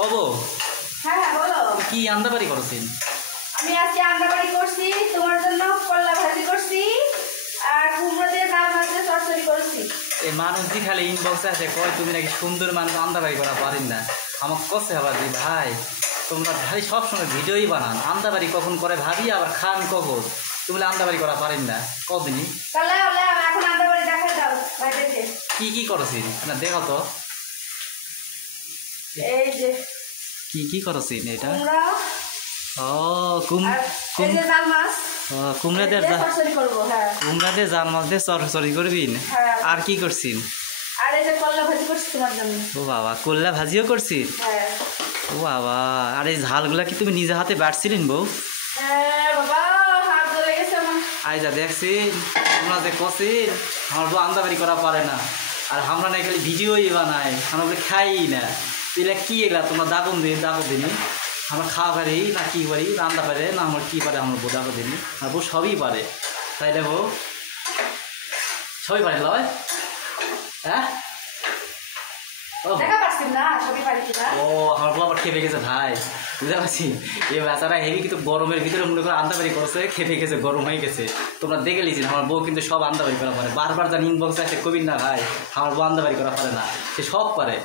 ও বউ, হ্যাঁ হ্যাঁ বলো। কি আন্দাবাড়ি করছেন? আমি আজকে আন্ডাবাড়ি করছি, তোমার জন্য করলা ভাজি করছি আর কুমড়ো দিয়ে ডাল মাছ দিয়ে চচ্চড়ি করছি। এই মানুষ দি খালি ইনবক্সে আছে কয় তুমি নাকি সুন্দর মানুষ আন্দাবাড়ি করা পারেন না। আমাকে কষে আবার দি ভাই তোমরা ভাই সবসময় ভিডিওই বানান, আন্দাবাড়ি কখন করে ভাবি আবার খান কখন, তুমি আন্দাবাড়ি করা পারেন না কদিনই। তাহলে এখন আন্ডাবাড়ি দেখাই দাও ভাইদেরকে। কি করছেন না দেখো তো। এই যে কি কি করছেন এটা? কুমড়া ও আর এই যে ডাল মাছ কুমড়া দিয়ে চচ্চড়ি করবো। হ্যাঁ কুমড়া দিয়ে জাল মাছ দিয়ে চরচরি করবিন। হ্যাঁ। আর কি করছেন? আর এই যে করলা ভাজি করছি তোমার জন্য। ও বাবা, করলা ভাজিও করছিস? হ্যাঁ। ও বাবা, আর এই ঝালগুলা কি তুমি নিজে হাতে বাড়ছিলেন বউ? হ্যাঁ বাবা, হাত জ্বলে গেছে আমার। আইজা দেখছি তোমরা যে কষিন আমার বউ আন্দাবাড়ি করা পারে না, আর আমরা না খালি ভিডিওই বানাই, আমরা বলে খাই না। এগুলা কি এগুলা তোমরা দাগম দিনি আমরা খাওয়া পারি না কি পারি, রান্না পারে না আমার কি পারে, আমার বউ দাগো দিনি, আমার বউ সবই পারে। তাই না বউ? সবই পারে লয়? হ্যাঁ ও দেখা পাচ্ছি না সবই পারি কিনা। ও আমার বউ আবার খেপে গেছে ভাই, বুঝতে পারছি। এই বেচারা হেভি কিন্তু গরমের ভিতরে মনে করে আন্দাবাড়ি করছে, খেপে গেছে, গরম হয়ে গেছে। তোমরা দেখে লিছেন আমার বউ কিন্তু সব আন্দাবাড়ি করা পারে। বারবার যেন ইনবক্সে এসে কবির না ভাই আমার বউ আন্দাবাড়ি করা পারে না, সে সব পারে।